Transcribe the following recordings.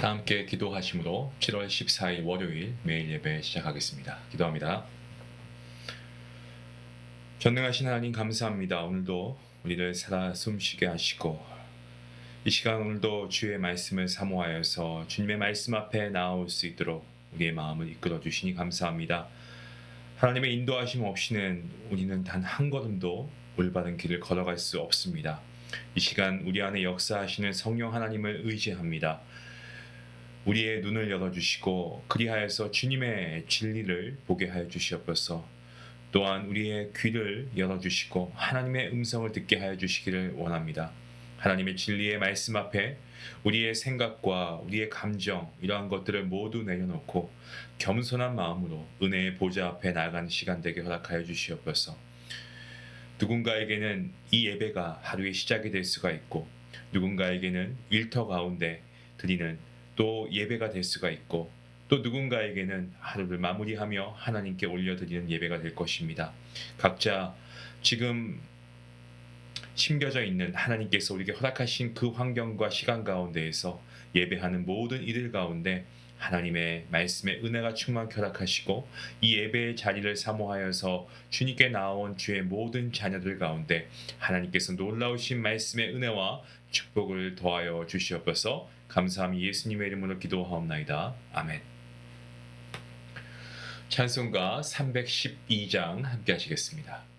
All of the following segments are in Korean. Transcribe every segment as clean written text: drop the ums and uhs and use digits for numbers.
다 함께 기도하심으로 7월 14일 월요일 매일 예배 시작하겠습니다. 기도합니다. 전능하신 하나님 감사합니다. 오늘도 우리를 살아 숨쉬게 하시고 이 시간 오늘도 주의 말씀을 사모하여서 주님의 말씀 앞에 나아올 수 있도록 우리의 마음을 이끌어 주시니 감사합니다. 하나님의 인도하심 없이는 우리는 단 한 걸음도 올바른 길을 걸어갈 수 없습니다. 이 시간 우리 안에 역사하시는 성령 하나님을 의지합니다. 우리의 눈을 열어주시고 그리하여서 주님의 진리를 보게 하여 주시옵소서. 또한 우리의 귀를 열어주시고 하나님의 음성을 듣게 하여 주시기를 원합니다. 하나님의 진리의 말씀 앞에 우리의 생각과 우리의 감정 이러한 것들을 모두 내려놓고 겸손한 마음으로 은혜의 보좌 앞에 나아가는 시간 되게 허락하여 주시옵소서. 누군가에게는 이 예배가 하루의 시작이 될 수가 있고 누군가에게는 일터 가운데 드리는 또 예배가 될 수가 있고 또 누군가에게는 하루를 마무리하며 하나님께 올려드리는 예배가 될 것입니다. 각자 지금 심겨져 있는 하나님께서 우리에게 허락하신 그 환경과 시간 가운데에서 예배하는 모든 이들 가운데 하나님의 말씀의 은혜가 충만케 허락하시고 이 예배의 자리를 사모하여서 주님께 나온 주의 모든 자녀들 가운데 하나님께서 놀라우신 말씀의 은혜와 축복을 더하여 주시옵소서. 감사함이 예수님의 이름으로 기도하옵나이다. 아멘. 찬송가 312장 함께 하시겠습니다.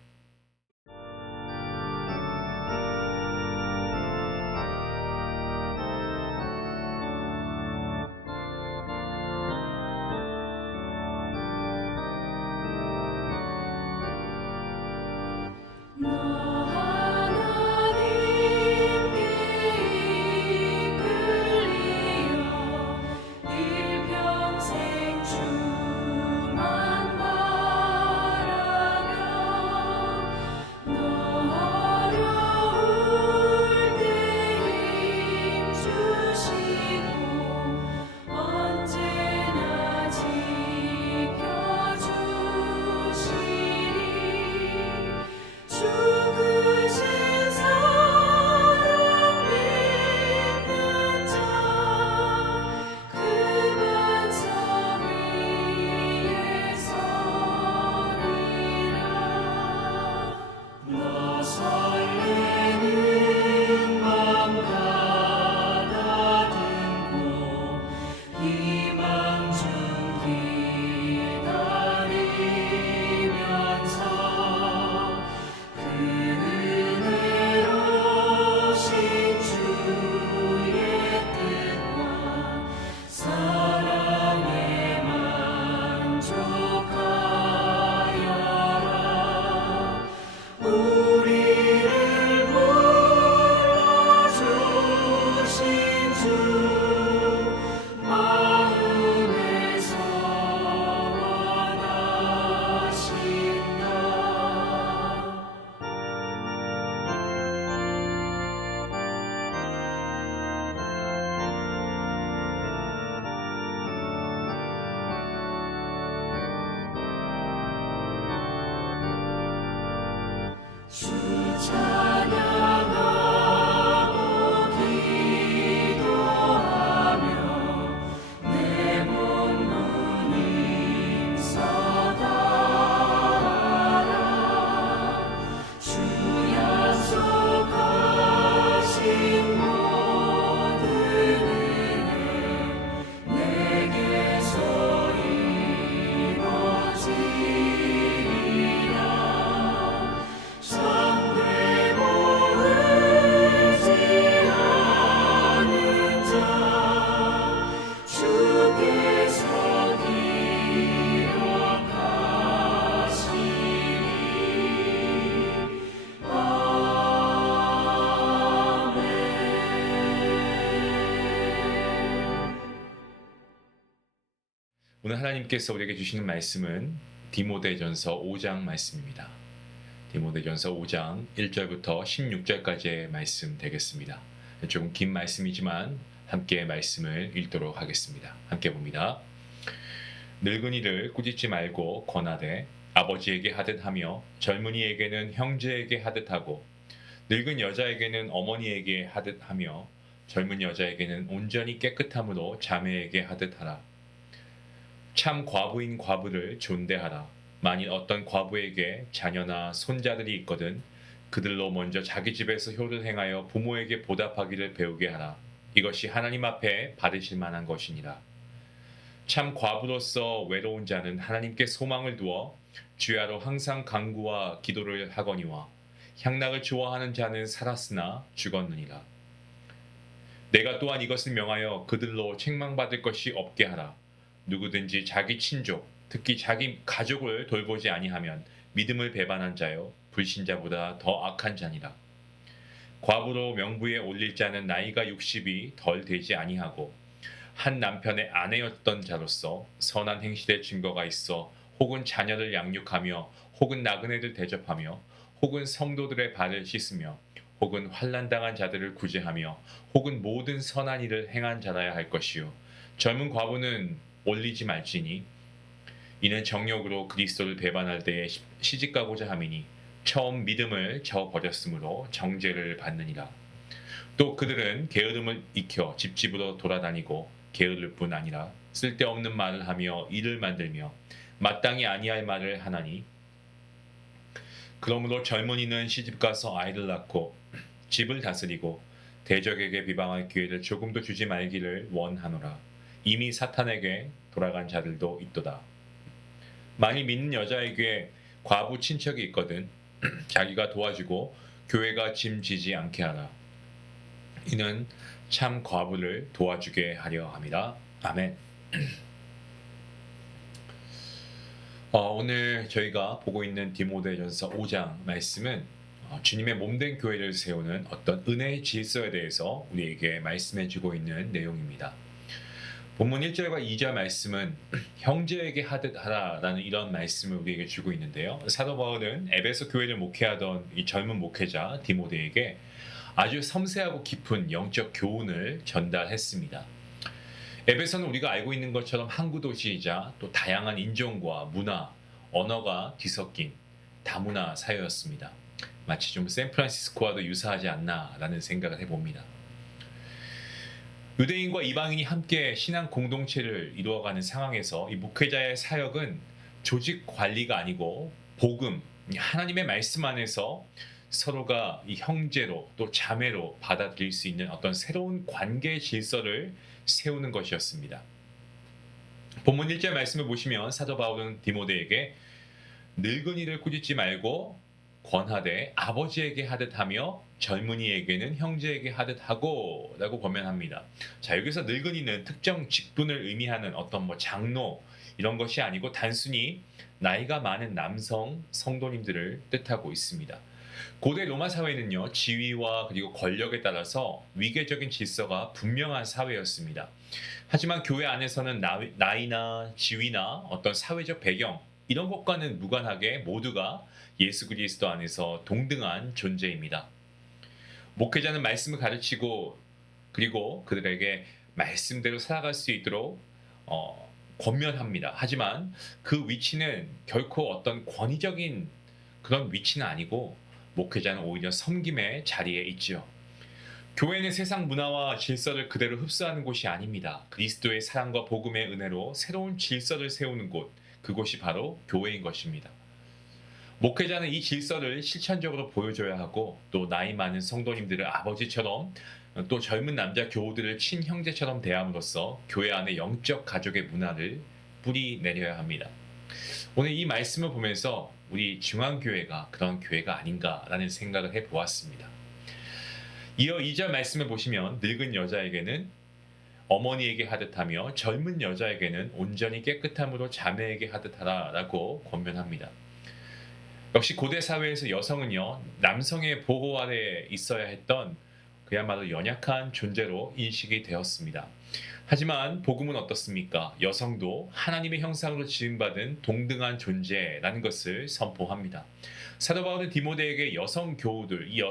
오늘 하나님께서 우리에게 주시는 말씀은 디모데전서 5장 말씀입니다. 디모데전서 5장 1절부터 16절까지의 말씀 되겠습니다. 조금 긴 말씀이지만 함께 말씀을 읽도록 하겠습니다. 함께 봅니다. 늙은이를 꾸짖지 말고 권하되 아버지에게 하듯 하며 젊은이에게는 형제에게 하듯 하고 늙은 여자에게는 어머니에게 하듯 하며 젊은 여자에게는 온전히 깨끗함으로 자매에게 하듯 하라. 참 과부인 과부를 존대하라. 만일 어떤 과부에게 자녀나 손자들이 있거든 그들로 먼저 자기 집에서 효를 행하여 부모에게 보답하기를 배우게 하라. 이것이 하나님 앞에 받으실 만한 것이니라. 참 과부로서 외로운 자는 하나님께 소망을 두어 주야로 항상 간구와 기도를 하거니와 향락을 좋아하는 자는 살았으나 죽었느니라. 내가 또한 이것을 명하여 그들로 책망받을 것이 없게 하라. 누구든지 자기 친족, 특히 자기 가족을 돌보지 아니하면 믿음을 배반한 자요 불신자보다 더 악한 자니라. 과부로 명부에 올릴 자는 나이가 60이 덜 되지 아니하고 한 남편의 아내였던 자로서 선한 행실의 증거가 있어 혹은 자녀를 양육하며 혹은 나그네들 대접하며 혹은 성도들의 발을 씻으며 혹은 환난당한 자들을 구제하며 혹은 모든 선한 일을 행한 자라야 할 것이요 젊은 과부는 올리지 말지니 이는 정욕으로 그리스도를 배반할 때에 시집가고자 함이니 처음 믿음을 저버렸으므로 정죄를 받느니라. 또 그들은 게으름을 익혀 집집으로 돌아다니고 게으를 뿐 아니라 쓸데없는 말을 하며 일을 만들며 마땅히 아니할 말을 하나니 그러므로 젊은이는 시집가서 아이를 낳고 집을 다스리고 대적에게 비방할 기회를 조금도 주지 말기를 원하노라. 이미 사탄에게 돌아간 자들도 있도다. 만일 믿는 여자에게 과부 친척이 있거든 자기가 도와주고 교회가 짐지지 않게 하라. 이는 참 과부를 도와주게 하려 함이라. 아멘. 오늘 저희가 보고 있는 디모데전서 5장 말씀은 주님의 몸된 교회를 세우는 어떤 은혜의 질서에 대해서 우리에게 말씀해주고 있는 내용입니다. 본문 1절과 2절 말씀은 형제에게 하듯 하라라는 이런 말씀을 우리에게 주고 있는데요. 사도 바울은 에베소 교회를 목회하던 이 젊은 목회자 디모데에게 아주 섬세하고 깊은 영적 교훈을 전달했습니다. 에베소는 우리가 알고 있는 것처럼 항구 도시이자 또 다양한 인종과 문화, 언어가 뒤섞인 다문화 사회였습니다. 마치 좀 샌프란시스코와도 유사하지 않나라는 생각을 해봅니다. 유대인과 이방인이 함께 신앙 공동체를 이루어가는 상황에서 이 목회자의 사역은 조직 관리가 아니고 복음, 하나님의 말씀 안에서 서로가 이 형제로 또 자매로 받아들일 수 있는 어떤 새로운 관계 질서를 세우는 것이었습니다. 본문 1절 말씀을 보시면 사도 바울은 디모데에게 늙은이를 꾸짖지 말고 권하되 아버지에게 하듯 하며 젊은이에게는 형제에게 하듯 하고 라고 권면합니다. 자, 여기서 늙은이는 특정 직분을 의미하는 어떤 장로 이런 것이 아니고 단순히 나이가 많은 남성 성도님들을 뜻하고 있습니다. 고대 로마 사회는요, 지위와 그리고 권력에 따라서 위계적인 질서가 분명한 사회였습니다. 하지만 교회 안에서는 나이나 지위나 어떤 사회적 배경 이런 것과는 무관하게 모두가 예수 그리스도 안에서 동등한 존재입니다. 목회자는 말씀을 가르치고 그리고 그들에게 말씀대로 살아갈 수 있도록 권면합니다. 하지만 그 위치는 결코 어떤 권위적인 그런 위치는 아니고 목회자는 오히려 섬김의 자리에 있지요. 교회는 세상 문화와 질서를 그대로 흡수하는 곳이 아닙니다. 그리스도의 사랑과 복음의 은혜로 새로운 질서를 세우는 곳, 그곳이 바로 교회인 것입니다. 목회자는 이 질서를 실천적으로 보여줘야 하고 또 나이 많은 성도님들을 아버지처럼 또 젊은 남자 교우들을 친형제처럼 대함으로써 교회 안에 영적 가족의 문화를 뿌리 내려야 합니다. 오늘 이 말씀을 보면서 우리 중앙교회가 그런 교회가 아닌가라는 생각을 해보았습니다. 이어 2절 말씀을 보시면 늙은 여자에게는 어머니에게 하듯 하며 젊은 여자에게는 온전히 깨끗함으로 자매에게 하듯 하라라고 권면합니다. 역시 고대 사회에서 여성은요, 남성의 보호 아래에 있어야 했던 그야말로 연약한 존재로 인식이 되었습니다. 하지만 복음은 어떻습니까? 여성도 하나님의 형상으로 지음받은 동등한 존재라는 것을 선포합니다. 사도 바울은 디모데에게 여성 교우들, 이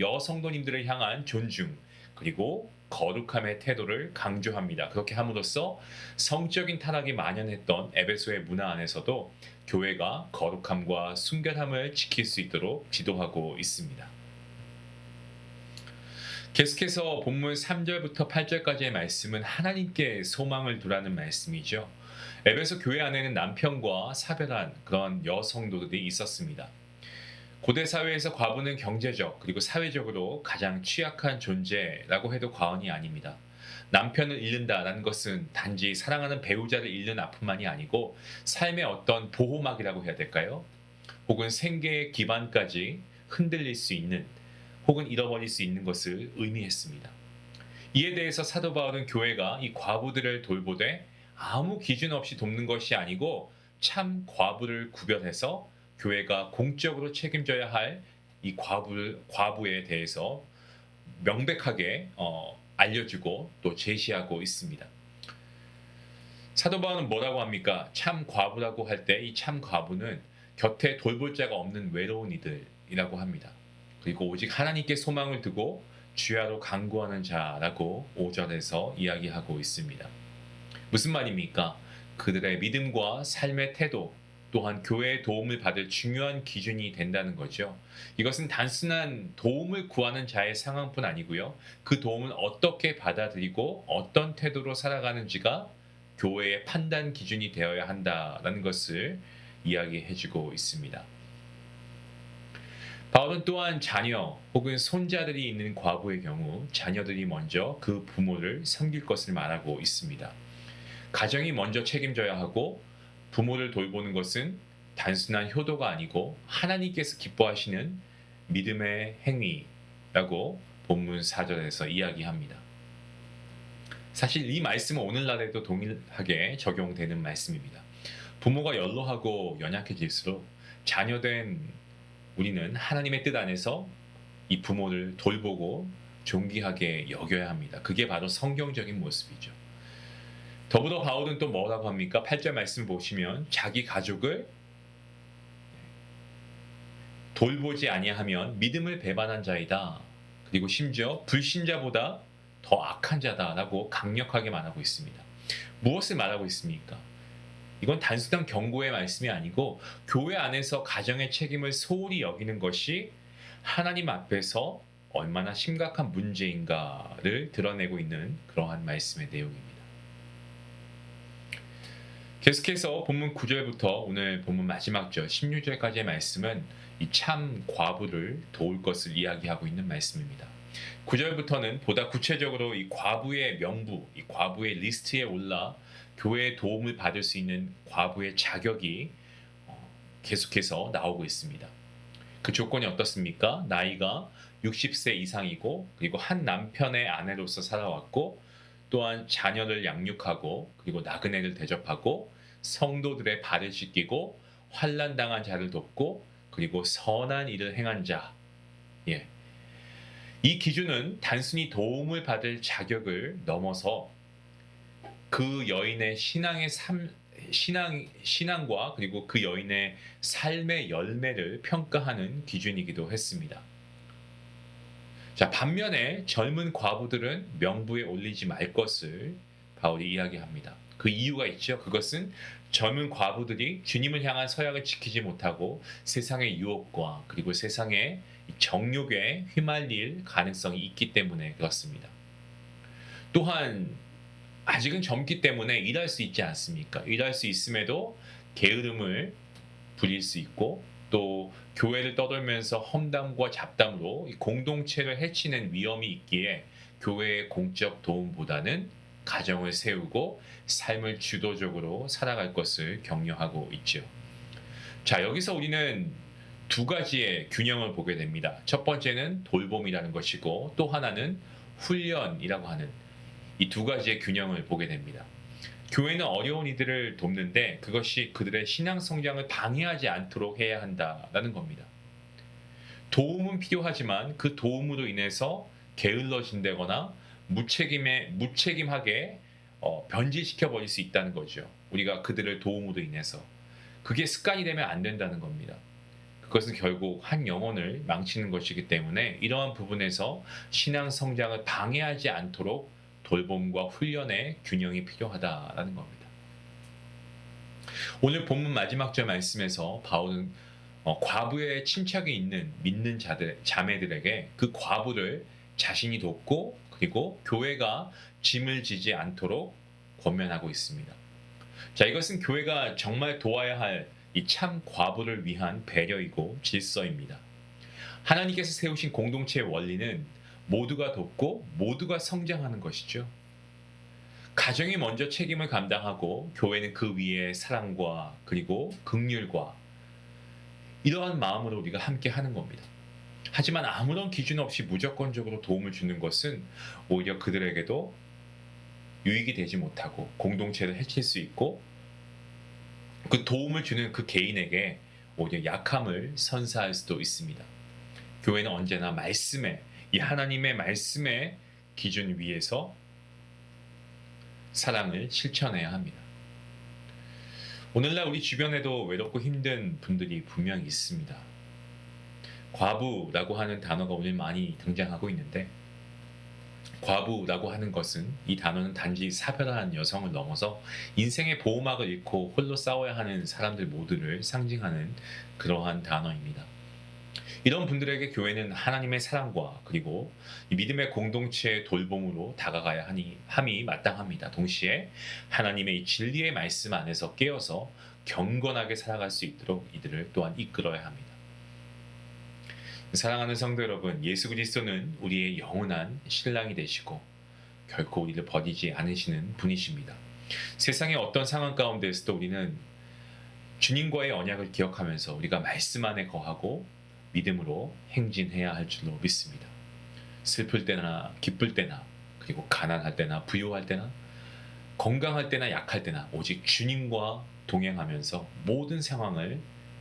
여성도님들을 향한 존중, 그리고 거룩함의 태도를 강조합니다. 그렇게 함으로써 성적인 타락이 만연했던 에베소의 문화 안에서도 교회가 거룩함과 순결함을 지킬 수 있도록 지도하고 있습니다. 계속해서 본문 3절부터 8절까지의 말씀은 하나님께 소망을 두라는 말씀이죠. 에베소 교회 안에는 남편과 사별한 그런 여성도들이 있었습니다. 고대 사회에서 과부는 경제적 그리고 사회적으로 가장 취약한 존재라고 해도 과언이 아닙니다. 남편을 잃는다라는 것은 단지 사랑하는 배우자를 잃는 아픔만이 아니고 삶의 어떤 보호막이라고 해야 될까요? 혹은 생계의 기반까지 흔들릴 수 있는 혹은 잃어버릴 수 있는 것을 의미했습니다. 이에 대해서 사도 바울은 교회가 이 과부들을 돌보되 아무 기준 없이 돕는 것이 아니고 참 과부를 구별해서 교회가 공적으로 책임져야 할 이 과부에 대해서 명백하게 알려주고 또 제시하고 있습니다. 사도 바울은 뭐라고 합니까? 참 과부라고 할 때 이 참 과부는 곁에 돌볼 자가 없는 외로운 이들이라고 합니다. 그리고 오직 하나님께 소망을 두고 주야로 간구하는 자라고 5절에서 이야기하고 있습니다. 무슨 말입니까? 그들의 믿음과 삶의 태도 또한 교회의 도움을 받을 중요한 기준이 된다는 거죠. 이것은 단순한 도움을 구하는 자의 상황뿐 아니고요. 그 도움을 어떻게 받아들이고 어떤 태도로 살아가는지가 교회의 판단 기준이 되어야 한다라는 것을 이야기해주고 있습니다. 바울은 또한 자녀 혹은 손자들이 있는 과부의 경우 자녀들이 먼저 그 부모를 섬길 것을 말하고 있습니다. 가정이 먼저 책임져야 하고 부모를 돌보는 것은 단순한 효도가 아니고 하나님께서 기뻐하시는 믿음의 행위라고 본문 4절에서 이야기합니다. 사실 이 말씀은 오늘날에도 동일하게 적용되는 말씀입니다. 부모가 연로하고 연약해질수록 자녀된 우리는 하나님의 뜻 안에서 이 부모를 돌보고 존귀하게 여겨야 합니다. 그게 바로 성경적인 모습이죠. 더불어 바울은 또 뭐라고 합니까? 8절 말씀 보시면 자기 가족을 돌보지 아니하면 믿음을 배반한 자이다. 그리고 심지어 불신자보다 더 악한 자다라고 강력하게 말하고 있습니다. 무엇을 말하고 있습니까? 이건 단순한 경고의 말씀이 아니고 교회 안에서 가정의 책임을 소홀히 여기는 것이 하나님 앞에서 얼마나 심각한 문제인가를 드러내고 있는 그러한 말씀의 내용입니다. 계속해서 본문 9절부터 오늘 본문 마지막 절 16절까지의 말씀은 이 참 과부를 도울 것을 이야기하고 있는 말씀입니다. 9절부터는 보다 구체적으로 이 과부의 명부, 이 과부의 리스트에 올라 교회의 도움을 받을 수 있는 과부의 자격이 계속해서 나오고 있습니다. 그 조건이 어떻습니까? 나이가 60세 이상이고 그리고 한 남편의 아내로서 살아왔고 또한 자녀를 양육하고 그리고 나그네를 대접하고 성도들의 발을 씻기고 환난 당한 자를 돕고 그리고 선한 일을 행한 자. 예. 이 기준은 단순히 도움을 받을 자격을 넘어서 그 여인의 신앙과 그리고 그 여인의 삶의 열매를 평가하는 기준이기도 했습니다. 자, 반면에 젊은 과부들은 명부에 올리지 말 것을 바울이 이야기합니다. 그 이유가 있죠. 그것은 젊은 과부들이 주님을 향한 서약을 지키지 못하고 세상의 유혹과 그리고 세상의 정욕에 휘말릴 가능성이 있기 때문에 그렇습니다. 또한 아직은 젊기 때문에 일할 수 있지 않습니까? 일할 수 있음에도 게으름을 부릴 수 있고 또 교회를 떠돌면서 험담과 잡담으로 공동체를 해치는 위험이 있기에 교회의 공적 도움보다는 가정을 세우고 삶을 주도적으로 살아갈 것을 격려하고 있죠. 자, 여기서 우리는 두 가지의 균형을 보게 됩니다. 첫 번째는 돌봄이라는 것이고 또 하나는 훈련이라고 하는 이 두 가지의 균형을 보게 됩니다. 교회는 어려운 이들을 돕는데 그것이 그들의 신앙 성장을 방해하지 않도록 해야 한다라는 겁니다. 도움은 필요하지만 그 도움으로 인해서 게을러진다거나 무책임하게 변질시켜 버릴 수 있다는 거죠. 우리가 그들을 도움으로 인해서 그게 습관이 되면 안 된다는 겁니다. 그것은 결국 한 영혼을 망치는 것이기 때문에 이러한 부분에서 신앙 성장을 방해하지 않도록 돌봄과 훈련의 균형이 필요하다라는 겁니다. 오늘 본문 마지막 절 말씀에서 바울은 과부의 침착이 있는 믿는 자매들에게 그 과부를 자신이 돕고 그리고 교회가 짐을 지지 않도록 권면하고 있습니다. 자, 이것은 교회가 정말 도와야 할 이 참 과부를 위한 배려이고 질서입니다. 하나님께서 세우신 공동체의 원리는 모두가 돕고 모두가 성장하는 것이죠. 가정이 먼저 책임을 감당하고 교회는 그 위에 사랑과 그리고 긍휼과 이러한 마음으로 우리가 함께 하는 겁니다. 하지만 아무런 기준 없이 무조건적으로 도움을 주는 것은 오히려 그들에게도 유익이 되지 못하고 공동체를 해칠 수 있고 그 도움을 주는 그 개인에게 오히려 약함을 선사할 수도 있습니다. 교회는 언제나 말씀에, 이 하나님의 말씀의 기준 위에서 사랑을 실천해야 합니다. 오늘날 우리 주변에도 외롭고 힘든 분들이 분명히 있습니다. 과부라고 하는 단어가 오늘 많이 등장하고 있는데, 과부라고 하는 것은 이 단어는 단지 사별한 여성을 넘어서 인생의 보호막을 잃고 홀로 싸워야 하는 사람들 모두를 상징하는 그러한 단어입니다. 이런 분들에게 교회는 하나님의 사랑과 그리고 이 믿음의 공동체의 돌봄으로 다가가야 함이 마땅합니다. 동시에 하나님의 이 진리의 말씀 안에서 깨어서 경건하게 살아갈 수 있도록 이들을 또한 이끌어야 합니다. 사랑하는 성도 여러분, 예수 그리스도는 우리의 영원한 신랑이 되시고 결코 우리를 버리지 않으시는 분이십니다. 세상의 어떤 상황 가운데서도 우리는 주님과의 언약을 기억하면서 우리가 말씀 안에 거하고 믿음으로 행진해야 할 줄로 믿습니다. 슬플 때나 기쁠 때나 그리고 가난할 때나 부유할 때나 건강할 때나 약할 때나 오직 주님과 동행하면서 모든 상황을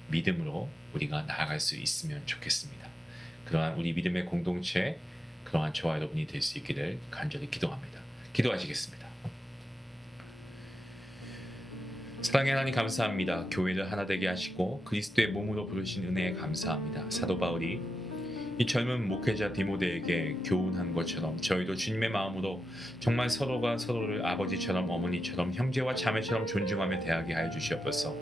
믿음으로 우리가 나아갈 수 있으면 좋겠습니다. 그러한 우리 믿음의 공동체, 그러한 저와 여러분이 될 수 있기를 간절히 기도합니다. 기도하시겠습니다. 사랑의 하나님 감사합니다. 교회를 하나 되게 하시고 그리스도의 몸으로 부르신 은혜에 감사합니다. 사도 바울이 이 젊은 목회자 디모데에게 교훈한 것처럼 저희도 주님의 마음으로 정말 서로가 서로를 아버지처럼 어머니처럼 형제와 자매처럼 존중하며 대하게 하여 주시옵소서.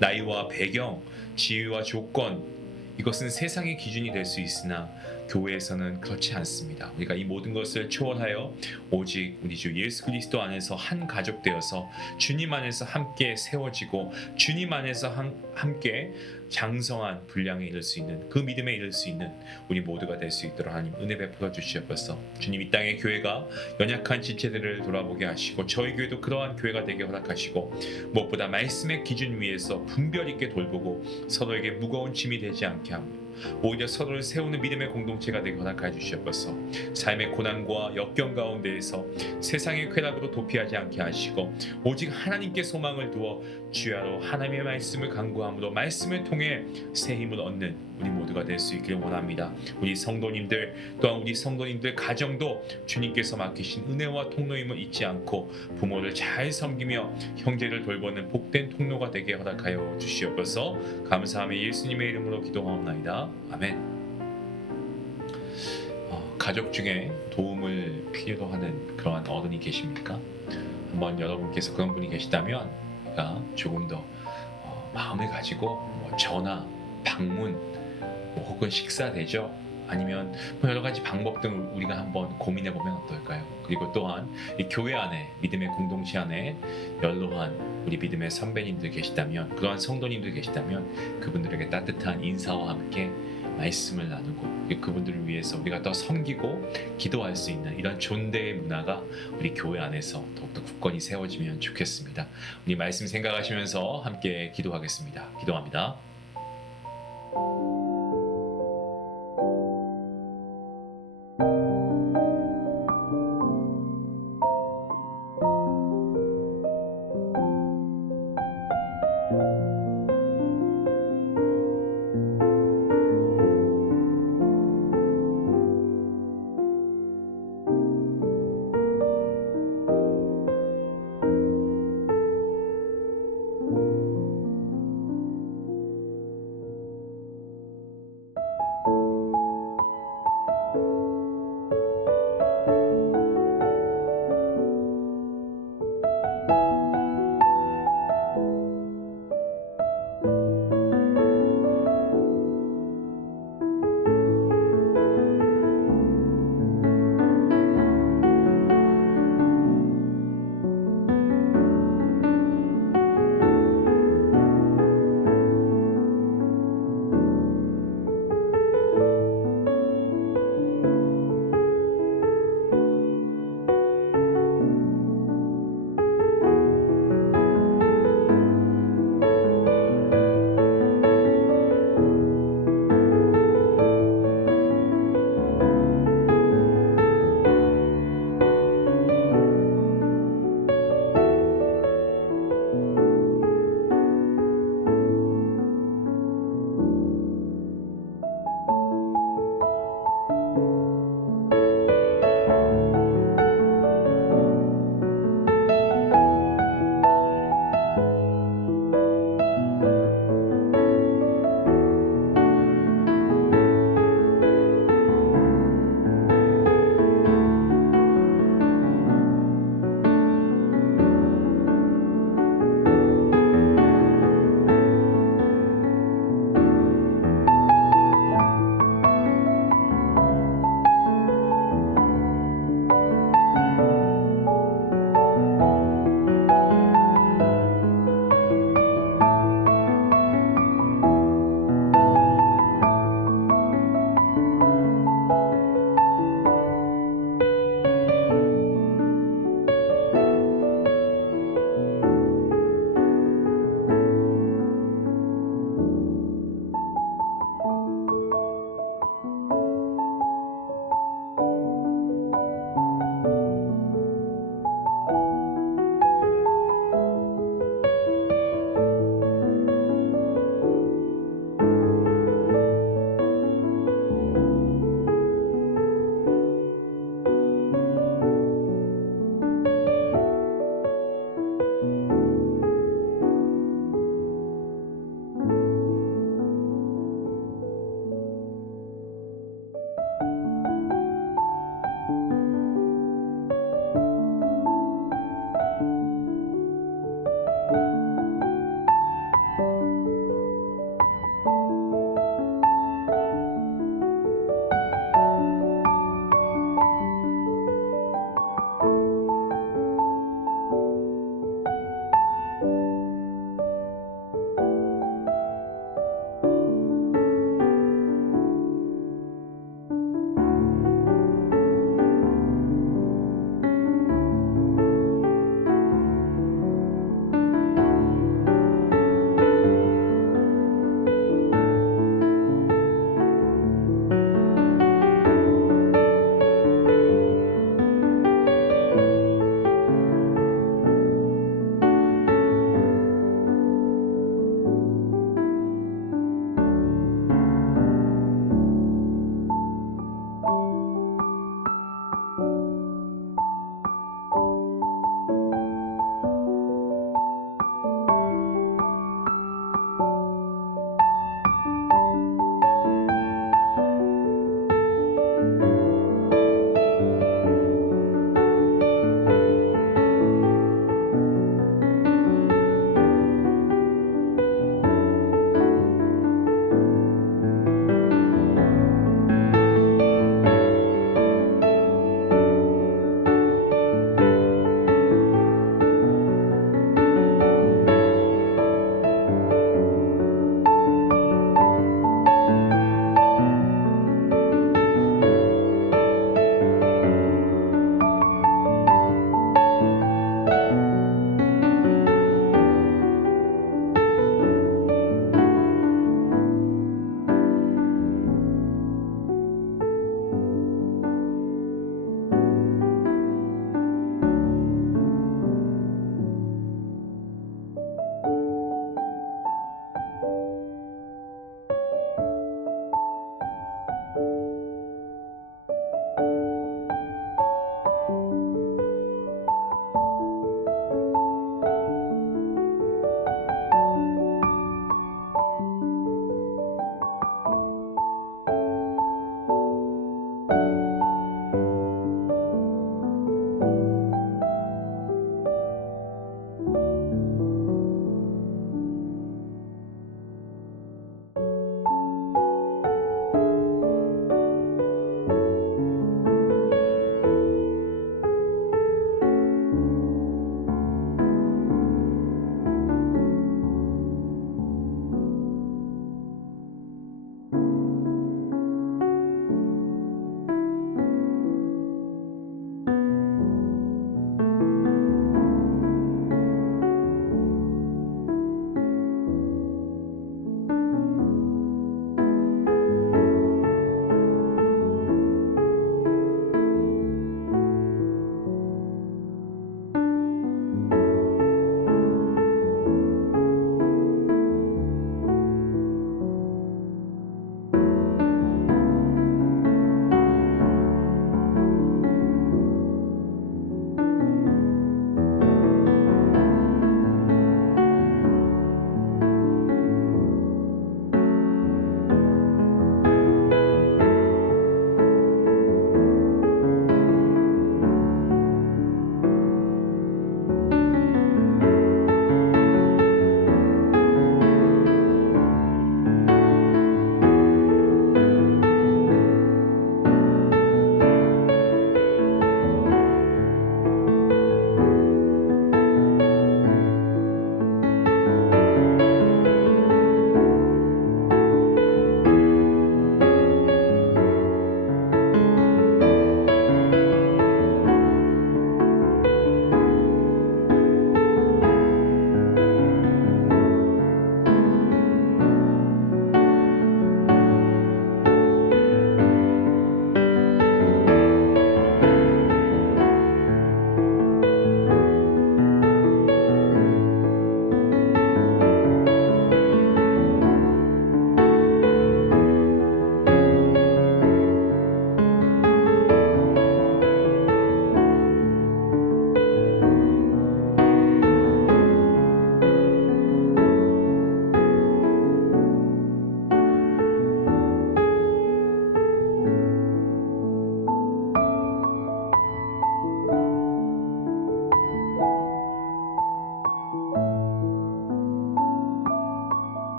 나이와 배경, 지위와 조건 이것은 세상의 기준이 될 수 있으나 교회에서는 그렇지 않습니다. 우리가 이 모든 것을 초월하여 오직 우리 주 예수 그리스도 안에서 한 가족 되어서 주님 안에서 함께 세워지고 주님 안에서 함께 장성한 분량에 이를 수 있는 그 믿음에 이를 수 있는 우리 모두가 될 수 있도록 하나님 은혜 베풀어 주시옵소서. 주님 이 땅의 교회가 연약한 지체들을 돌아보게 하시고 저희 교회도 그러한 교회가 되게 허락하시고 무엇보다 말씀의 기준 위에서 분별 있게 돌보고 서로에게 무거운 짐이 되지 않게 하며 오히려 서로를 세우는 믿음의 공동체가 되게 허락하여 주시옵소서. 삶의 고난과 역경 가운데에서 세상의 쾌락으로 도피하지 않게 하시고 오직 하나님께 소망을 두어 주야로 하나님의 말씀을 간구함으로 말씀을 통해 새 힘을 얻는 우리 모두가 될 수 있기를 원합니다. 우리 성도님들 또한 우리 성도님들 가정도 주님께서 맡기신 은혜와 통로임을 잊지 않고 부모를 잘 섬기며 형제를 돌보는 복된 통로가 되게 허락하여 주시옵소서. 감사하며 예수님의 이름으로 기도하옵나이다. 아멘. 가족 중에 도움을 필요로 하는 그러한 어른이 계십니까? 한번 여러분께서 그런 분이 계시다면 우리가 조금 더 마음을 가지고 전화, 방문 혹은 식사 대접 아니면 여러 가지 방법 등 우리가 한번 고민해 보면 어떨까요? 그리고 또한 이 교회 안에 믿음의 공동체 안에 연로한 우리 믿음의 선배님들 계시다면 그러한 성도님들 계시다면 그분들에게 따뜻한 인사와 함께 말씀을 나누고 그분들을 위해서 우리가 더 섬기고 기도할 수 있는 이런 존대의 문화가 우리 교회 안에서 더욱더 굳건히 세워지면 좋겠습니다. 우리 말씀 생각하시면서 함께 기도하겠습니다. 기도합니다.